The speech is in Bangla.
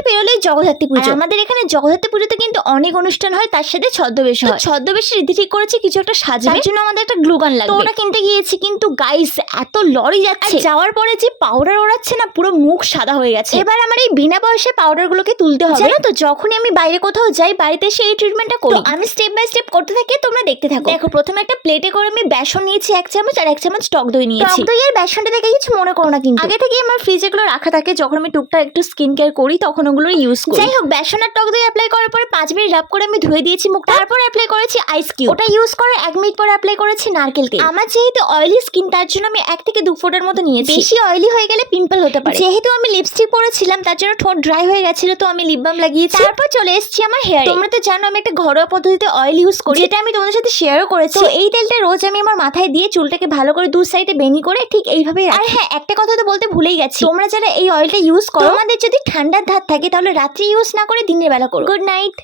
মাসেই পেরোলেই জগদ্ধাত্রী পুজো। আমাদের এখানে জগদ্ধাত্রী পুজোতে কিন্তু অনেক অনুষ্ঠান হয়, তার সাথে ছদ্মবেশ হয়। ছদ্মবেশের রীতি ঠিক করেছি কিছু একটা সাজাবে, তার জন্য আমাদের একটা গ্লুগান লাগবে। তো ওটা কিনতে গিয়েছি, কিন্তু গাইস এত লরি যাচ্ছে, যাওয়ার পরে যে পাউডার ওড়াচ্ছে না, পুরো মুখ সাদা হয়ে গেছে। এবার আমার এই বিনা পয়সায় পাউডার গুলোকে তুলতে হবে। জানো তো, যখনই আমি বাইরে কোথাও যাই, বাড়িতে এসে এই ট্রিটমেন্টটা করি। আমি স্টেপ বাই স্টেপ করতে থাকি, তোমরা দেখতে থাকো। দেখো, প্রথমে একটা প্লেটে করে আমি বেসন নিয়েছি 1 চামচ, আর 1 চামচ টক দই নিয়েছি। টক দই আর বেসনটা দেখে কিছু মনে করো না, কিন্তু আগে থেকে আমার ফ্রিজে গুলো রাখা থাকে, যখন আমি টুকটাক একটু স্কিন কেয়ার করি তখন ওগুলো ইউজ করি। যাই হোক, বেসন আর টক দই অ্যাপ্লাই করার পরে 5 মিনিট রাব করে আমি ধুয়ে দিয়েছি মুখটা। তারপর অ্যাপ্লাই করেছি আইস কিউব, ওটা ইউজ করে 1 মিনিট পরে অ্যাপ্লাই করেছি নারকেল তেল। আমার যেহেতু অয়েলি স্কিন, তার জন্য আমি 1 থেকে 2 ফোঁটার মতো নিয়েছি। বেশি অয়েলি হয়ে গেলে পিম্পল হতে পারে। যেহেতু আমি লিপস্টিক পরেছিলাম, তার জন্য ঠোঁট ড্রাই হয়ে গেছিল, তো আমি লিপ বাম লাগিয়েছি। তারপর চলে এসেছি আমার হেয়ারে। তোমরা তো জানো আমি একটা ঘরোয়া পদ্ধতিতে অয়েল ইউজ করি, যেটা আমি তোমাদের সাথে শেয়ারও করেছি। তো এই তেলটা রোজ আমি আমার মাথায় দিয়ে চুলটাকে ভালো করে দু সাইডে বেনি করে ঠিক এইভাবে রাখি। আর হ্যাঁ, একটা কথা তো বলতে ভুলেই গেছি, তোমরা যারা এই অয়েলটা ইউজ করো, তোমাদের যদি ঠান্ডার ধাত থাকে তাহলে রাত্রে ইউজ না করে দিনের বেলা করো। Good night.